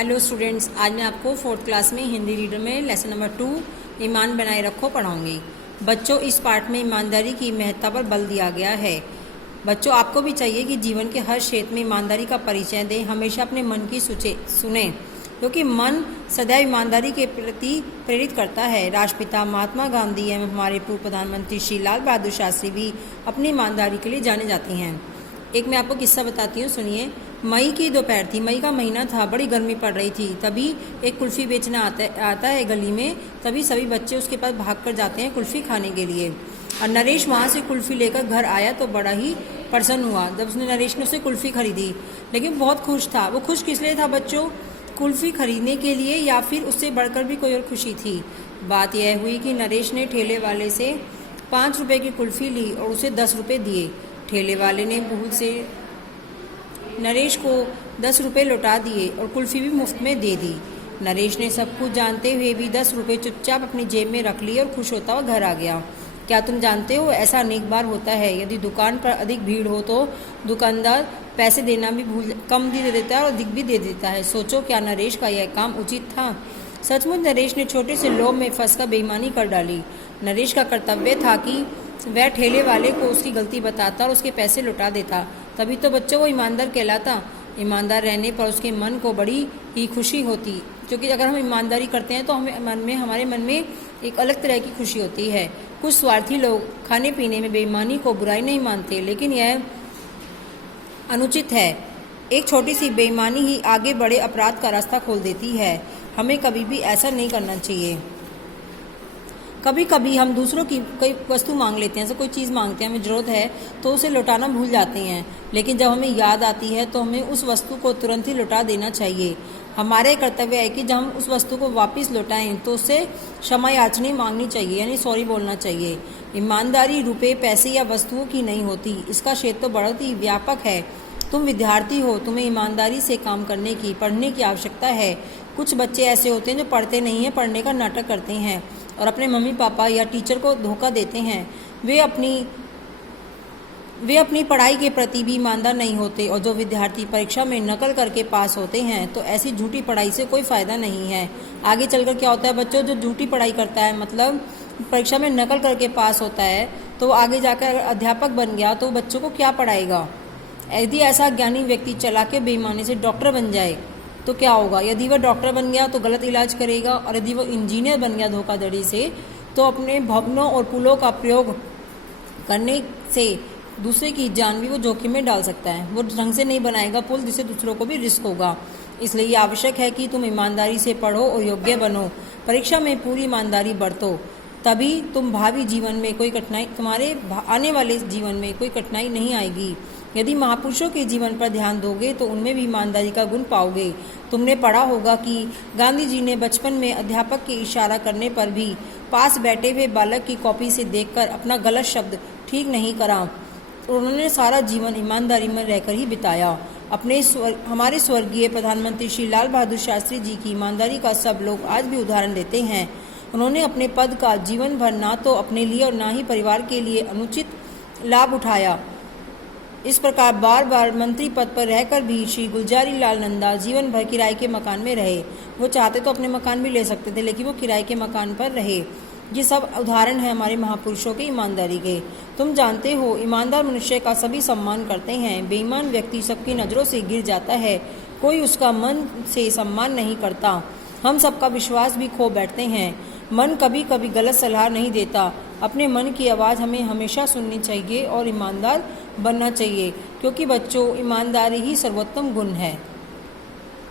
Hello students, आज मैं आपको फोर्थ क्लास में हिंदी रीडर में लेसन नंबर 2 ईमान बनाए रखो पढ़ाऊंगी। बच्चों, इस पाठ में ईमानदारी की महत्ता पर बल दिया गया है। बच्चों, आपको भी चाहिए कि जीवन के हर क्षेत्र में ईमानदारी का परिचय दें। हमेशा अपने मन की सुने, क्योंकि मन सदैव ईमानदारी के प्रति प्रेरित करता है। राष्ट्रपिता महात्मा गांधी एवं हमारे पूर्व प्रधानमंत्री श्री लाल बहादुर शास्त्री भी अपनी ईमानदारी के लिए जाने जाते हैं। एक मैं आपको किस्सा बताती हूँ, सुनिए। मई की दोपहर थी, मई का महीना था, बड़ी गर्मी पड़ रही थी। तभी एक कुल्फ़ी बेचने आता है गली में। तभी सभी बच्चे उसके पास भाग कर जाते हैं कुल्फ़ी खाने के लिए। और नरेश वहाँ से कुल्फ़ी लेकर घर आया तो बड़ा ही प्रसन्न हुआ जब नरेश ने उसे कुल्फ़ी खरीदी। लेकिन बहुत खुश था। वो खुश किस लिए था बच्चों? कुल्फ़ी खरीदने के लिए या फिर उससे बढ़कर भी कोई और खुशी थी? बात यह हुई कि नरेश ने ठेले वाले से 5 रुपये की कुल्फ़ी ली और उसे 10 रुपये दिए। ठेले वाले ने भूल से नरेश को 10 रुपये लौटा दिए और कुल्फ़ी भी मुफ्त में दे दी। नरेश ने सब कुछ जानते हुए भी 10 रुपये चुपचाप अपनी जेब में रख लिए और खुश होता हुआ घर आ गया। क्या तुम जानते हो, ऐसा अनेक बार होता है। यदि दुकान पर अधिक भीड़ हो तो दुकानदार पैसे देना भी कम भी दे देता है और अधिक भी दे देता है। सोचो, क्या नरेश का यह काम उचित था? सचमुच नरेश ने छोटे से लोभ में फंसकर बेईमानी कर डाली। नरेश का कर्तव्य था कि वह ठेले वाले को उसकी गलती बताता और उसके पैसे लौटा देता। तभी तो बच्चों वो ईमानदार कहलाता। ईमानदार रहने पर उसके मन को बड़ी ही खुशी होती, क्योंकि अगर हम ईमानदारी करते हैं तो हमारे मन में एक अलग तरह की खुशी होती है। कुछ स्वार्थी लोग खाने पीने में बेईमानी को बुराई नहीं मानते, लेकिन यह अनुचित है। एक छोटी सी बेईमानी ही आगे बड़े अपराध का रास्ता खोल देती है। हमें कभी भी ऐसा नहीं करना चाहिए। कभी कभी हम दूसरों की कोई वस्तु मांग लेते हैं, जैसे कोई चीज़ मांगते हैं, हमें ज़रूरत है तो उसे लौटाना भूल जाते हैं। लेकिन जब हमें याद आती है तो हमें उस वस्तु को तुरंत ही लौटा देना चाहिए। हमारे कर्तव्य है कि जब हम उस वस्तु को वापस लौटाएं तो उससे क्षमा याचना मांगनी चाहिए, यानी सॉरी बोलना चाहिए। ईमानदारी रुपये, पैसे या वस्तुओं की नहीं होती। इसका क्षेत्र तो बहुत ही व्यापक है। तुम विद्यार्थी हो, तुम्हें ईमानदारी से काम करने की, पढ़ने की आवश्यकता है। कुछ बच्चे ऐसे होते हैं जो पढ़ते नहीं हैं, पढ़ने का नाटक करते हैं और अपने मम्मी पापा या टीचर को धोखा देते हैं। वे अपनी पढ़ाई के प्रति भी ईमानदार नहीं होते। और जो विद्यार्थी परीक्षा में नकल करके पास होते हैं तो ऐसी झूठी पढ़ाई से कोई फ़ायदा नहीं है। आगे चलकर क्या होता है बच्चों, जो झूठी पढ़ाई करता है, मतलब परीक्षा में नकल करके पास होता है, तो आगे जाकर अगर अध्यापक बन गया तो बच्चों को क्या पढ़ाएगा? यदि ऐसा ज्ञानी व्यक्ति चला के बेईमानी से डॉक्टर बन जाए तो क्या होगा? यदि वह डॉक्टर बन गया तो गलत इलाज करेगा, और यदि वो इंजीनियर बन गया धोखाधड़ी से तो अपने भवनों और पुलों का प्रयोग करने से दूसरे की जान भी वो जोखिम में डाल सकता है। वो ढंग से नहीं बनाएगा पुल, जिससे दूसरों को भी रिस्क होगा। इसलिए ये आवश्यक है कि तुम ईमानदारी से पढ़ो और योग्य बनो। परीक्षा में पूरी ईमानदारी बरतो, तभी तुम भावी जीवन में कोई कठिनाई, तुम्हारे आने वाले जीवन में कोई कठिनाई नहीं आएगी। यदि महापुरुषों के जीवन पर ध्यान दोगे तो उनमें भी ईमानदारी का गुण पाओगे। तुमने पढ़ा होगा कि गांधी जी ने बचपन में अध्यापक के इशारा करने पर भी पास बैठे हुए बालक की कॉपी से देखकर अपना गलत शब्द ठीक नहीं करा। उन्होंने सारा जीवन ईमानदारी में रहकर ही बिताया। हमारे स्वर्गीय प्रधानमंत्री श्री लाल बहादुर शास्त्री जी की ईमानदारी का सब लोग आज भी उदाहरण देते हैं। उन्होंने अपने पद का जीवन भर ना तो अपने लिए और ना ही परिवार के लिए अनुचित लाभ उठाया। इस प्रकार बार बार मंत्री पद पर रहकर भी श्री गुलजारी लाल नंदा जीवन भर किराए के मकान में रहे। वो चाहते तो अपने मकान भी ले सकते थे, लेकिन वो किराए के मकान पर रहे। ये सब उदाहरण है हमारे महापुरुषों की ईमानदारी के। तुम जानते हो, ईमानदार मनुष्य का सभी सम्मान करते हैं। बेईमान व्यक्ति सबकी नज़रों से गिर जाता है, कोई उसका मन से सम्मान नहीं करता। हम सबका विश्वास भी खो बैठते हैं। मन कभी कभी गलत सलाह नहीं देता। अपने मन की आवाज़ हमें हमेशा सुननी चाहिए और ईमानदार बनना चाहिए, क्योंकि बच्चों, ईमानदारी ही सर्वोत्तम गुण है।